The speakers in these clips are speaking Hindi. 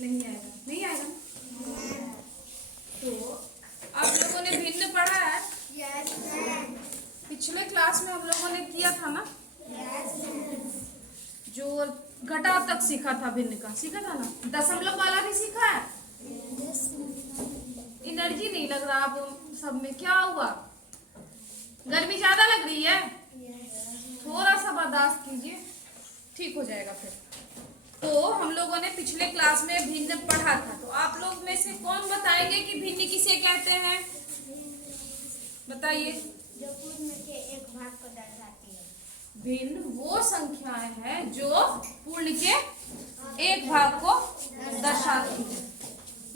नहीं आएगा, नहीं आएगा। तो आप लोगों ने भिन्न पढ़ा है? पिछले क्लास में हम लोगों ने किया था ना, जो घटाव तक सीखा था, भिन्न का सीखा था ना, दशमलव वाला भी सीखा है। एनर्जी नहीं लग रहा आप सब में, क्या हुआ? गर्मी ज्यादा लग रही है? थोड़ा सा बर्दाश्त कीजिए, ठीक हो जाएगा फिर। तो हम लोगों ने पिछले क्लास में भिन्न पढ़ा था, तो आप लोग में से कौन बताएंगे कि भिन्न किसे कहते हैं? बताइए। जो पूर्ण के एक भाग को दर्शाती है। भिन्न वो संख्याएं हैं जो पूर्ण के एक भाग को दर्शाती है।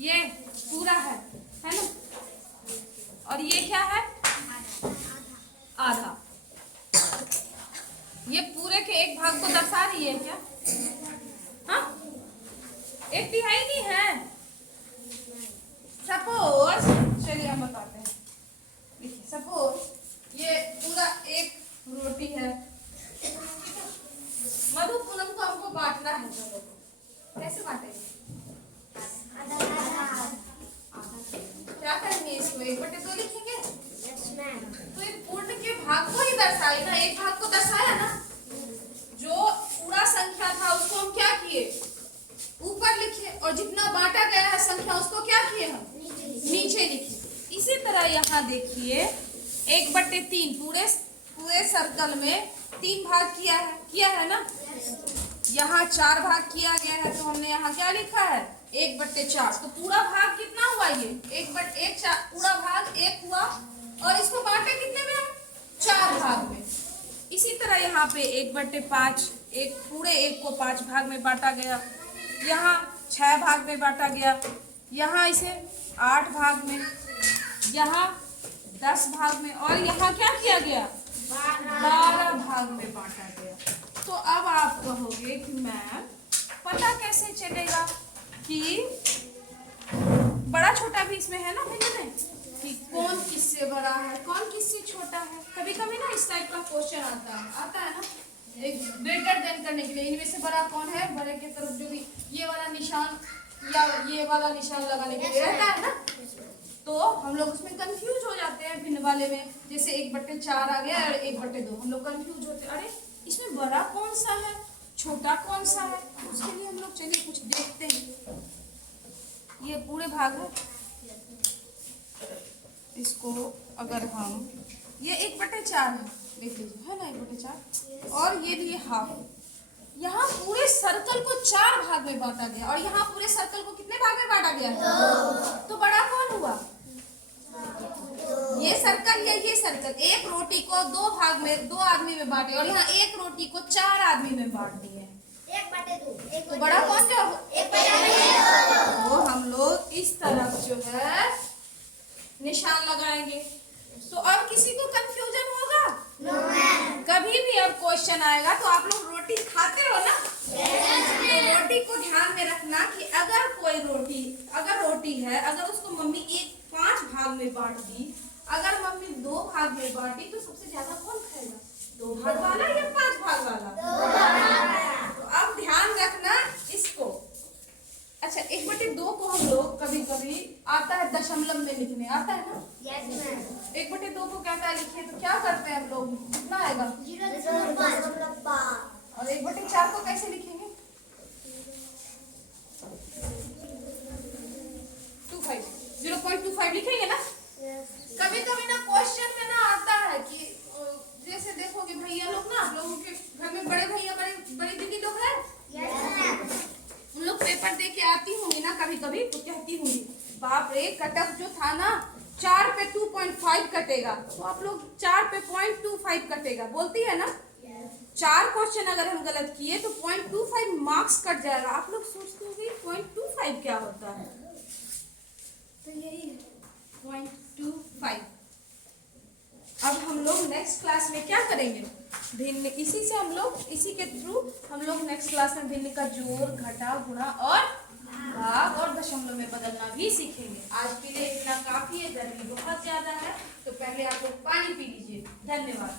ये पूरा है ना? और ये क्या है? आधा। ये पूरे के एक भाग को दर्शा रही है क्या? हाँ, एक तिहाई नहीं है। सपोज, चलिए हम बताते हैं। देखिए, सपोज ये पूरा एक रोटी है। मधु पूनम को हमको बांटना है दोनों को। कैसे बांटेंगे? क्या करेंगे इसको? 1/2 लिखेंगे। तो ये पूर्ण के भाग को ही दर्शाए ना, एक भाग को दर्शाया ना। जो पूरा संख्या था उसको हम क्या किए? ऊपर लिखे, और जितना बांटा गया है संख्या उसको क्या किए हम? नीचे लिखे। इसी तरह यहाँ देखिए 1/3 पूरे सर्कल में 3 भाग किया है ना। यहाँ 4 भाग किया गया है, तो हमने यहाँ क्या लिखा है? 1/4। तो पूरा भाग कितना हुआ? ये 1/4 पूरा भाग 1 हुआ, और इसको बांटे कितने में हम? 4 भाग में। इसी तरह यहाँ पे 1/5, एक पूरे 1 को 5 भाग में बांटा गया। यहाँ 6 भाग में बांटा गया। यहाँ इसे 8 भाग में, यहाँ 10 भाग में, और यहाँ क्या किया गया? 12 भाग में बांटा गया। तो अब आप कहोगे कि मैम पता कैसे चलेगा कि बड़ा छोटा भी इसमें है ना भिन्न में, कि कौन किससे बड़ा है, कौन किससे छोटा है? कभी कभी ना इस टाइप का क्वेश्चन आता है ना, एक ग्रेटर देन करने के लिए। इनमें से बड़ा कौन है? बड़े की तरफ जो भी ये वाला निशान या ये वाला निशान लगाने के लिए रहता है ना, तो हम लोग उसमें कंफ्यूज हो जाते हैं भिन्न वाले में। जैसे 1/4 आ गया और 1/2, हम लोग कंफ्यूज होते हैं, अरे इसमें बड़ा कौन सा है, छोटा कौन सा है? उसके लिए हम लोग चलिए कुछ देखते हैं। ये पूरे भाग है, इसको अगर हम, ये 1/4 है, देख लीजिए है ना 1/4, और ये भी हाफ। यहाँ पूरे सर्कल को 4 भाग में बांटा गया, और यहाँ पूरे सर्कल को कितने भाग में बांटा गया? 2। तो बड़ा कौन हुआ? ये सर्कल या ये सर्कल? एक रोटी को 2 भाग में 2 आदमी में बांटे, और यहाँ एक रोटी को 4 आदमी में बांट दिए। 1/2। तो बड़ा कौन जो? 1/2। तो हम लोग इस तरफ जो है निशान लगाएंगे। तो अब किसी को कंफ्यूजन होगा? कभी भी अब क्वेश्चन आएगा तो आप लोग रोटी खाते हो ना, तो रोटी को ध्यान में रखना कि अगर कोई रोटी है, अगर उसको मम्मी 5 भाग में बांट दी, अगर मम्मी 2 भाग में बांटी, तो सबसे ज्यादा कौन खाएगा? 2 भाग वाला या 5 भाग वाला? 2 भाग। तो अब ध्यान रखना इसको। अच्छा, 1/2 को हम लोग कभी कभी आता है दशमलव में लिखने, आता है ना? 1/2 को कहता है लिखिए, तो क्या करते हैं हम लोग? कितना आएगा? 0.5। और 1/4 को कैसे लिखेंगे? 0.25 लिखेंगे ना। कभी कभी ना क्वेश्चन में ना आता है कि जैसे देखोगे भैया लोग ना, आप लोगों के घर में बड़े भैया बड़ी दीदी लोग हैं, उन लोग पेपर दे के आती होंगी ना कभी कभी, तो कहती होंगी बाप रे कटअप जो था ना 4 पे 2.5 कटेगा, तो आप लोग 4 पे 0.25 कटेगा बोलती है ना। 4 क्वेश्चन अगर हम गलत किए तो 0.25 मार्क्स कट जाएगा। आप लोग सोचते होंगे 0.25 क्या होता है? तो यही है 0.25। अब हम लोग नेक्स्ट क्लास में क्या करेंगे? भिन्न, इसी से हम लोग, इसी के थ्रू हम लोग नेक्स्ट क्लास में भिन्न का जोड़, घटा, गुणा और भाग और दशमलव में बदलना भी सीखेंगे। आज के लिए इतना काफी है, गर्मी बहुत ज्यादा है, तो पहले आप लोग पानी पी लीजिए। धन्यवाद।